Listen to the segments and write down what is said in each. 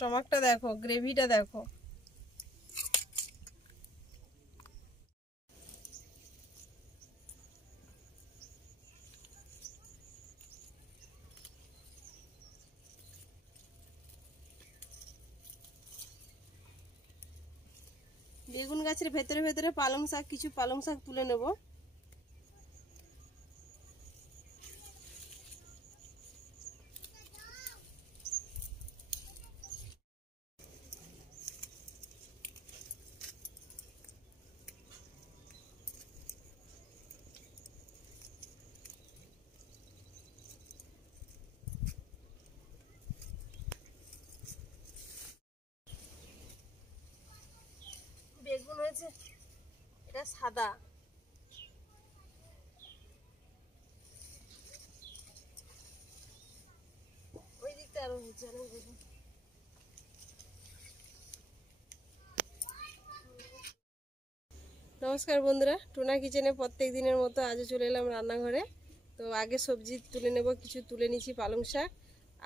স্টমাকটা দেখো, গ্রেভিটা দেখো। বেগুন গাছের ভেতরে ভেতরে পালং শাক, কিছু পালং শাক তুলে নেব। বেগুন হয়েছে, এটা সাদা। ওই দিকটা আরো হচ্ছে। নমস্কার বন্ধুরা, টুনা কিচেনে প্রত্যেক দিনের মতো আজও চলে এলাম রান্নাঘরে। তো আগে সবজি তুলে নেব, কিছু তুলে নিয়েছি পালং শাক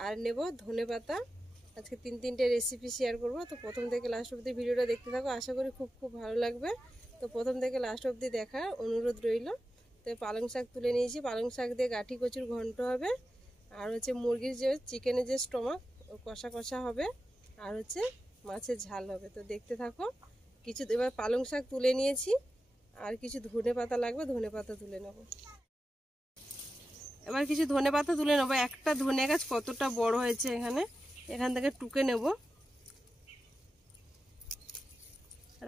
আর নেব ধনেপাতা। আজকে তিনটে রেসিপি শেয়ার করব। তো প্রথম থেকে লাস্ট অবধি ভিডিওটা দেখতে থাকো, আশা করি খুব ভালো লাগবে। তো প্রথম থেকে লাস্ট অবধি দেখার অনুরোধ রইল। তো পালং শাক তুলে নিয়েছি, পালং শাক দিয়ে গাঠি কচুর ঘন্ট হবে, আর হচ্ছে মুরগির যে চিকেনের যে স্টমাক কষা কষা হবে, আর হচ্ছে মাছের ঝাল হবে। তো দেখতে থাকো। কিছু এবার পালং শাক তুলে নিয়েছি, আর কিছু ধনে পাতা লাগবে, ধনে পাতা তুলে নেব। এবার কিছু ধনে পাতা তুলে নেবো। একটা ধনে গাছ কতটা বড় হয়েছে, এখান থেকে টুকে নেব।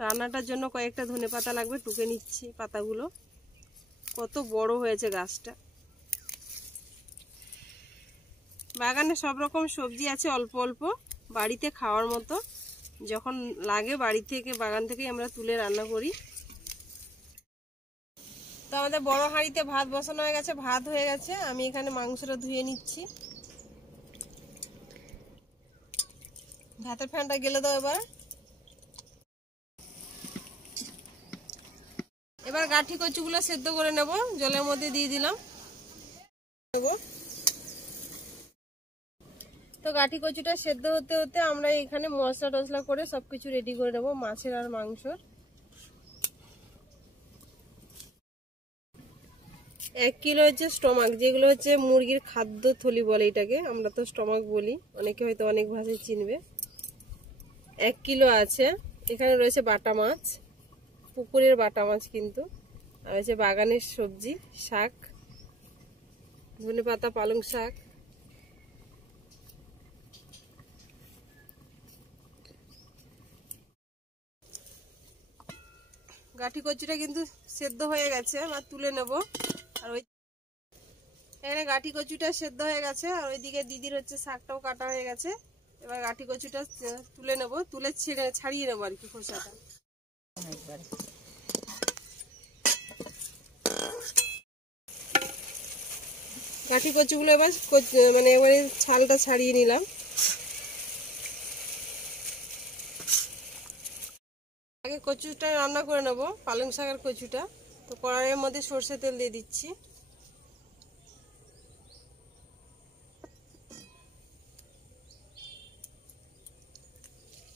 রান্নাটার জন্য কয়েকটা ধনে পাতা লাগবে, টুকে নিচ্ছি পাতাগুলো। কত বড় হয়েছে গাছটা। বাগানে সব রকম সবজি আছে, অল্প অল্প বাড়িতে খাওয়ার মতো। যখন লাগে বাড়ি থেকে, বাগান থেকেই আমরা তুলে রান্না করি। তো আমাদের বড় হাঁড়িতে ভাত বসানো হয়ে গেছে, ভাত হয়ে গেছে। আমি এখানে মাংসটা ধুয়ে নিচ্ছি। ভাতের ফ্যানটা গেলে দাও। এবার গাঠি কচুগুলো সেদ্ধ করে নেব, জলের মধ্যে দিয়ে দিলাম। তো গাঠি কচুটা সেদ্ধ হতে হতে আমরা এখানে মশলা টসলা করে সবকিছু রেডি করে নেব, মাছের আর মাংসর। 1 কিলো হচ্ছে স্টমাক, যেগুলো হচ্ছে মুরগির খাদ্য থলি বলে, এটাকে আমরা তো স্টমাক বলি, অনেকে হয়তো অনেক ভাষায় চিনবে। 1 কিলো আছে। এখানে রয়েছে বাটা মাছ, পুকুরের বাটা মাছ কিন্তু, আর হচ্ছে বাগানের সবজি, শাক, ধনেপাতা, পালং শাক। গাঠি কচুটা কিন্তু সেদ্ধ হয়ে গেছে, এবার তুলে নেব। আর ওই এখানে গাঠি কচুটা সেদ্ধ হয়ে গেছে, আর ওইদিকে দিদির হচ্ছে শাকটাও কাটা হয়ে গেছে। এবার গাঠি কচুটা তুলে নেব, তুলে ছাড়িয়ে নেবো আর কি খোসাটা। গাঠি কচুগুলো এবার মানে এবারে ছালটা ছাড়িয়ে নিলাম। আগে কচুটা রান্না করে নেব, পালং শাকের কচুটা। তো কড়াইয়ের মধ্যে সরষে তেল দিয়ে দিচ্ছি।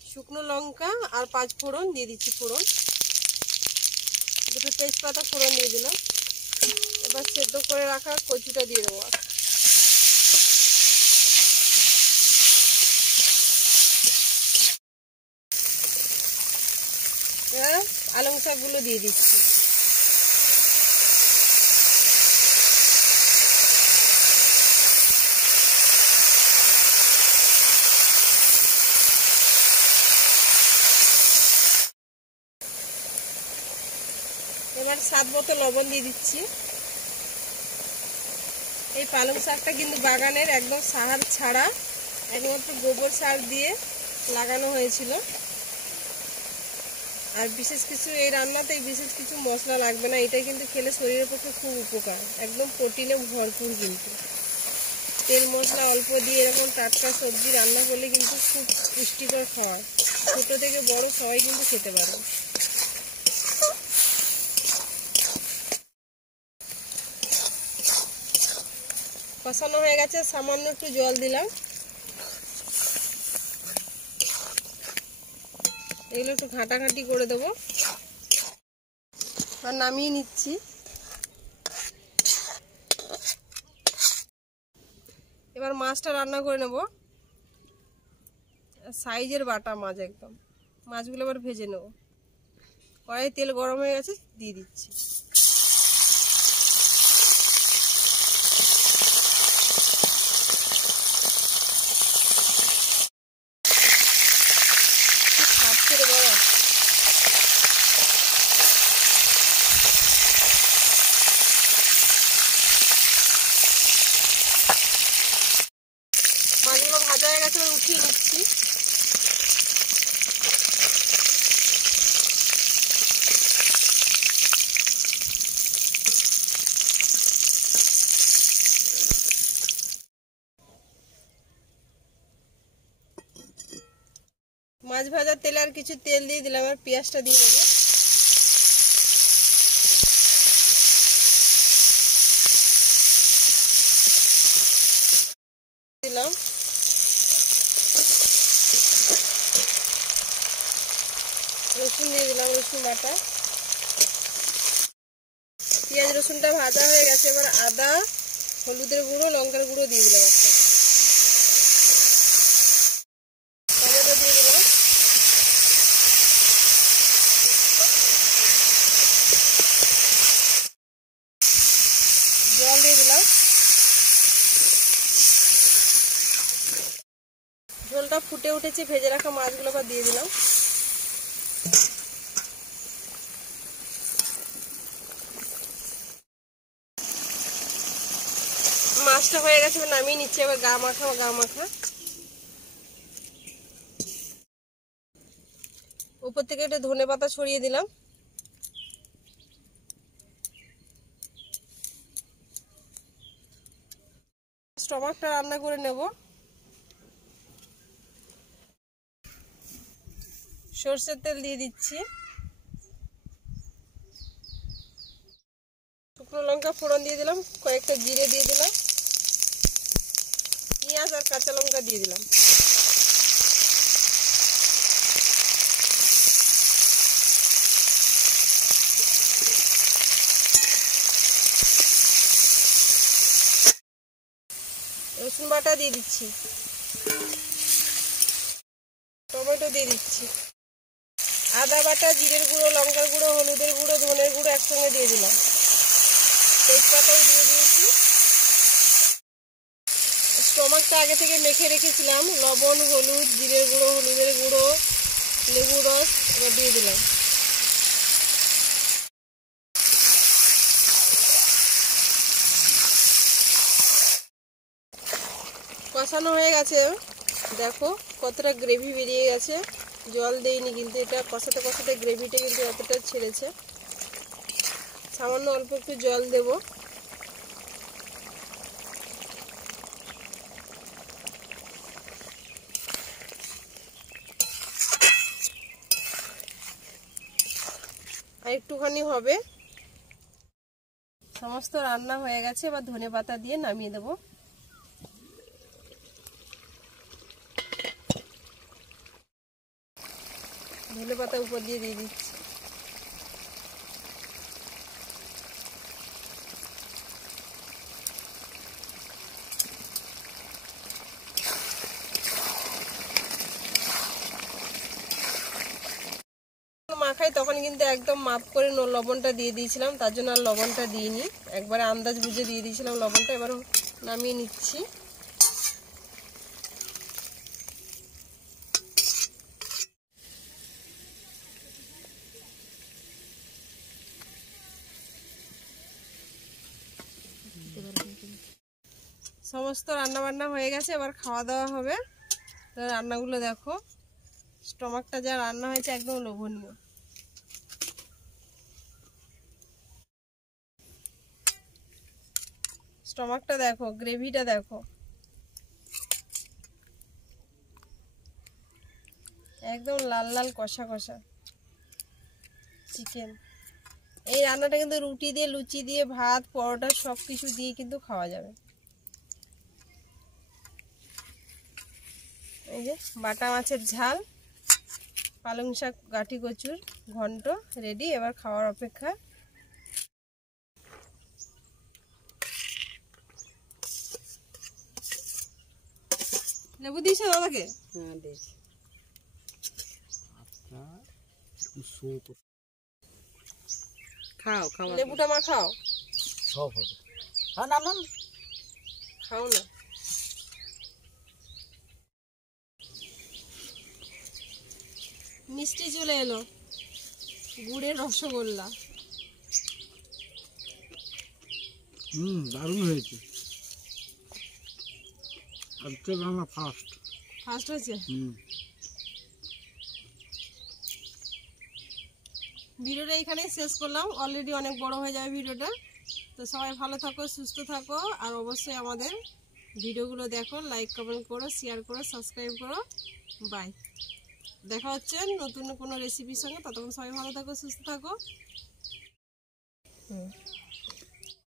শুকনো লঙ্কা আর 5 ফোড়ন দিয়ে দিচ্ছি, ফোড়ন দুটো, তেজপাতা ফোড়ন দিয়ে দিলাম। এবার সেদ্ধ করে রাখা কচুটা দিয়ে দেবো। এবার পালং শাকগুলো দিয়ে দিচ্ছি। এবার স্বাদ মতো লবণ দিয়ে দিচ্ছি। এই পালং শাকটা কিন্তু বাগানের একদম সার ছাড়া, একমাত্র গোবর সার দিয়ে লাগানো হয়েছিল। আর বিশেষ কিছু এই রান্নাতে বিশেষ কিছু মশলা লাগবে না, এটাই কিন্তু খেলে শরীরের পক্ষে খুব উপকার, একদম প্রোটিনে ভরপুর। কিন্তু তেল মশলা অল্প দিয়ে এরকম টাটকা সবজি রান্না করলে কিন্তু খুব পুষ্টিকর খাবার, ছোট থেকে বড় সবাই কিন্তু খেতে পারে। কষানো হয়ে গেছে, সামান্য একটু জল দিলাম। এগুলো একটু ঘাঁটাঘাঁটি করে দেবো আর নামিয়ে নিচ্ছি। এবার মাছটা রান্না করে নেব। সাইজের বাটা মাছ, একদম মাছগুলো এবার ভেজে নেব। কড়াই তেল গরম হয়ে গেছে, দিয়ে দিচ্ছি। মাছগুলো ভাজা হয়ে গেছে, উঠিয়ে নিচ্ছি। মাছ ভাজার তেলে আর কিছু তেল দিয়ে দিলাম, আর পেঁয়াজটা দিয়ে দেবো। দিলাম রসুন, দিয়ে দিলাম রসুন বাটা। পেঁয়াজ রসুনটা ভাজা হয়ে গেছে, এবার আদা, হলুদের গুঁড়ো, লঙ্কার গুঁড়ো দিয়ে দিলাম একসাথে। টমেটো দিয়ে দিলাম। জল দিয়ে দিলাম। ঝোলটা ফুটে উঠেছে, ভেজে রাখা মাছগুলো আবার দিয়ে দিলাম। মাছটা হয়ে গেছে, নামিয়ে নিচ্ছে। এবার গা মাখা উপর থেকে একটু ধনেপাতা ছড়িয়ে দিলাম। স্টমাকটা রান্না করে নেব। সরষের তেল দিয়ে দিচ্ছি। শুকনো লঙ্কা ফোড়ন দিয়ে দিলাম, কয়েকটা জিরে দিয়ে দিলাম, পেঁয়াজ আর কাঁচা লঙ্কা দিয়ে দিলাম। রসুন বাটা দিয়ে দিচ্ছি। টমেটো দিয়ে দিচ্ছি। আদা বাটা, জিরের গুঁড়ো, লঙ্কার গুঁড়ো, হলুদের গুঁড়ো, ধনের গুঁড়ো একসঙ্গে দিয়ে দিলাম। তেজপাতাও দিয়ে দিয়েছি। স্টমাকটা আগে থেকে মেখে রেখেছিলাম, লবণ, হলুদ, জিরের গুঁড়ো, হলুদের গুঁড়ো, লেবুর রস এবার দিয়ে দিলাম। কষানো হয়ে গেছে, দেখো কতটা গ্রেভি বেরিয়ে গেছে। জল দেইনি কিন্তু, এটা কষাতে কষাতে গ্রেভিটা কিন্তু এতটা ছেড়েছে। সামান্য অল্প একটু জল দেব। আর একটুখানি হবে। সমস্ত রান্না হয়ে গেছে, এবার ধনেপাতা দিয়ে নামিয়ে দেব। ধনেপাতা উপর দিয়ে দিচ্ছি। মাখাই তখন কিন্তু একদম মাপ করে লবণটা দিয়ে দিয়েছিলাম, তার জন্য আর লবণটা দিইনি, একবারে আন্দাজ বুঝে দিয়ে দিয়েছিলাম লবণটা। এবার নামিয়ে নিচ্ছি। সমস্ত রান্না বান্না হয়ে গেছে, এবার খাওয়া দাওয়া হবে। তো রান্নাগুলো দেখো, স্টমাকটা যা রান্না হয়েছে একদম লোভনীয়। স্টমাকটা দেখো, গ্রেভিটা দেখো, একদম লাল লাল কষা কষা চিকেন। এই রান্নাটা কিন্তু রুটি দিয়ে, লুচি দিয়ে, ভাত, পরোটা সব কিছু দিয়ে কিন্তু খাওয়া যাবে। এই যে বাটা মাছের ঝাল, পালং শাক গাঠি কচুর ঘন্ট রেডি, এবার খাওয়ার অপেক্ষা। লেবু দিয়েছে দাদাকে? হ্যাঁ দিয়েছি। খাও খাও, লেবুটা মা খাও, সব হবে। হ্যাঁ নাম নাম খাও না। মিষ্টি চলে এলো, গুড়ের রসগোল্লা। দারুণ হয়েছে। আজকে রান্না ফার্স্ট হয়েছে। ভিডিওটা এখানেই শেষ করলাম, অলরেডি অনেক বড় হয়ে যাবে ভিডিওটা। তো সবাই ভালো থাকো, সুস্থ থাকো, আর অবশ্যই আমাদের ভিডিওগুলো দেখো, লাইক কমেন্ট করো, শেয়ার করো, সাবস্ক্রাইব করো। বাই, দেখা হচ্ছে নতুন কোনো রেসিপির সঙ্গে। ততক্ষণ সবাই ভালো থাকো, সুস্থ থাকো।